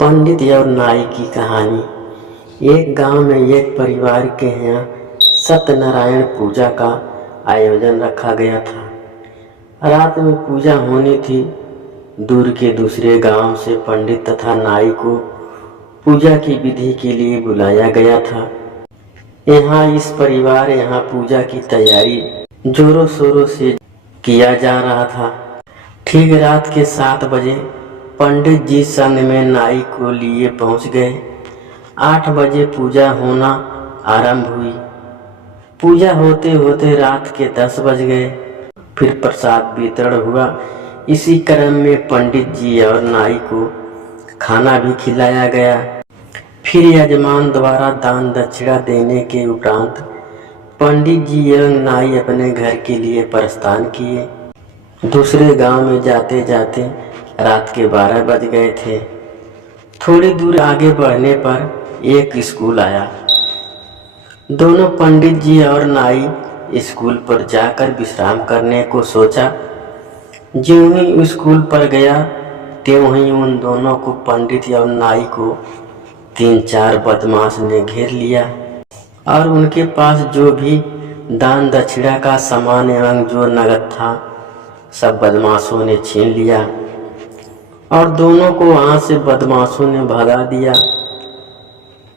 पंडित और नाई की कहानी। एक गांव में एक परिवार के यहाँ सत्यनारायण पूजा का आयोजन रखा गया था। रात में पूजा होनी थी। दूर के दूसरे गांव से पंडित तथा नाई को पूजा की विधि के लिए बुलाया गया था। इस परिवार पूजा की तैयारी जोरों शोरों से किया जा रहा था। ठीक रात के 7 बजे पंडित जी संग में नाई को लिए पहुंच गए। 8 बजे पूजा होना आरंभ हुई। पूजा होते होते रात के 10 बज गए। फिर प्रसाद वितरण हुआ। इसी क्रम में पंडित जी और नाई को खाना भी खिलाया गया। फिर यजमान द्वारा दान दक्षिणा देने के उपरांत पंडित जी एवं नाई अपने घर के लिए प्रस्थान किए। दूसरे गांव में जाते जाते रात के 12 बज गए थे। थोड़ी दूर आगे बढ़ने पर एक स्कूल आया। दोनों पंडित जी और नाई स्कूल पर जाकर विश्राम करने को सोचा। ज्यों ही स्कूल पर गया त्यों ही उन दोनों को, पंडित और नाई को 3-4 बदमाश ने घेर लिया और उनके पास जो भी दान दक्षिणा का सामान एवं जो नगद था सब बदमाशों ने छीन लिया और दोनों को वहां से बदमाशों ने भगा दिया।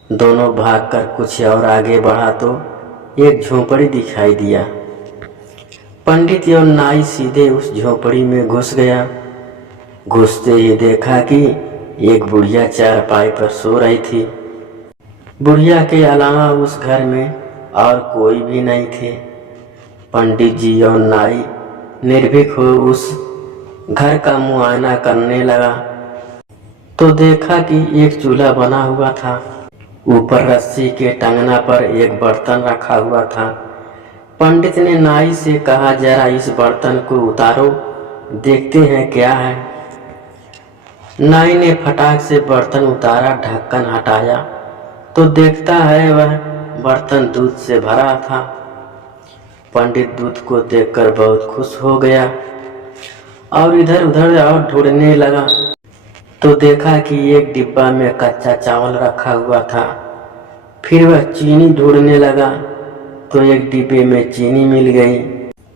दोनों भागकर कुछ और आगे बढ़ा तो एक झोपड़ी दिखाई दिया। पंडित और नाई सीधे उस झोपड़ी में घुस गया। घुसते ही देखा कि एक बुढ़िया चारपाई पर सो रही थी। बुढ़िया के अलावा उस घर में और कोई भी नहीं थे। पंडित जी और नाई निर्भीक हो उस घर का मुआयना करने लगा तो देखा कि एक चूल्हा बना हुआ था। ऊपर रस्सी के टंगना पर एक बर्तन रखा हुआ था। पंडित ने नाई से कहा, जरा इस बर्तन को उतारो, देखते हैं क्या है। नाई ने फटाक से बर्तन उतारा, ढक्कन हटाया तो देखता है वह बर्तन दूध से भरा था। पंडित दूध को देखकर बहुत खुश हो गया और इधर उधर और ढूंढने लगा तो देखा कि एक डिब्बा में कच्चा चावल रखा हुआ था। फिर वह चीनी ढूंढने लगा तो एक डिब्बे में चीनी मिल गई।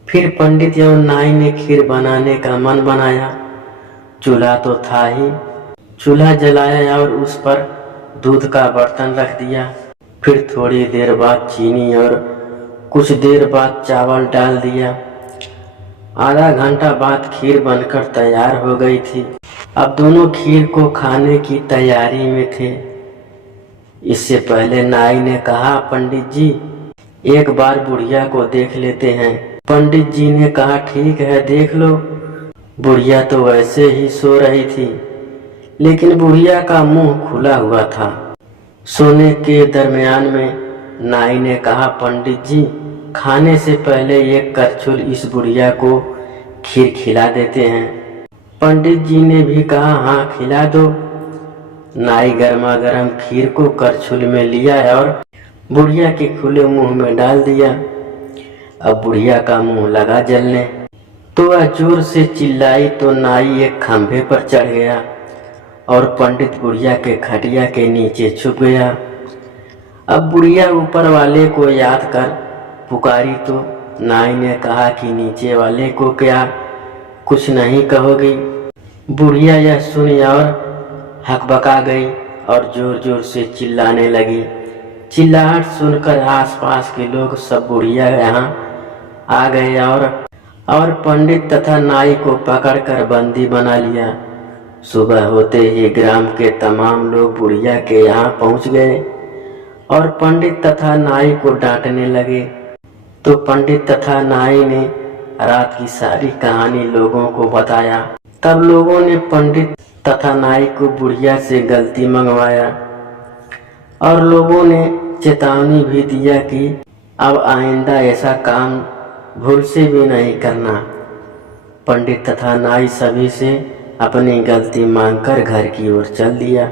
फिर पंडित एवं नाई ने खीर बनाने का मन बनाया। चूल्हा तो था ही, चूल्हा जलाया और उस पर दूध का बर्तन रख दिया। फिर थोड़ी देर बाद चीनी और कुछ देर बाद चावल डाल दिया। आधा घंटा बाद खीर बनकर तैयार हो गई थी। अब दोनों खीर को खाने की तैयारी में थे। इससे पहले नाई ने कहा, पंडित जी एक बार बुढ़िया को देख लेते हैं। पंडित जी ने कहा, ठीक है देख लो। बुढ़िया तो वैसे ही सो रही थी लेकिन बुढ़िया का मुंह खुला हुआ था। सोने के दरमियान में नाई ने कहा, पंडित जी खाने से पहले एक करछुल इस बुढ़िया को खीर खिला देते हैं। पंडित जी ने भी कहा, हाँ खिला दो। नाई गर्मा गर्म खीर को करछुल में लिया और बुढ़िया के खुले मुंह में डाल दिया। अब बुढ़िया का मुंह लगा जलने तो वह जोर से चिल्लाई तो नाई एक खंभे पर चढ़ गया और पंडित बुढ़िया के खटिया के नीचे छुप गया। अब बुढ़िया ऊपर वाले को याद कर पुकारी तो नाई ने कहा कि नीचे वाले को क्या कुछ नहीं कहोगी। बुढ़िया यह सुनी और हकबका गई और जोर जोर से चिल्लाने लगी। चिल्लाहट सुनकर आसपास के लोग सब बुढ़िया यहाँ आ गए और पंडित तथा नाई को पकड़कर बंदी बना लिया। सुबह होते ही ग्राम के तमाम लोग बुढ़िया के यहाँ पहुँच गए और पंडित तथा नाई को डांटने लगे। तो पंडित तथा नाई ने रात की सारी कहानी लोगों को बताया। तब लोगों ने पंडित तथा नाई को बुढ़िया से गलती मंगवाया और लोगों ने चेतावनी भी दिया कि अब आइंदा ऐसा काम भूल से भी नहीं करना। पंडित तथा नाई सभी से अपनी गलती मांगकर घर की ओर चल दिया।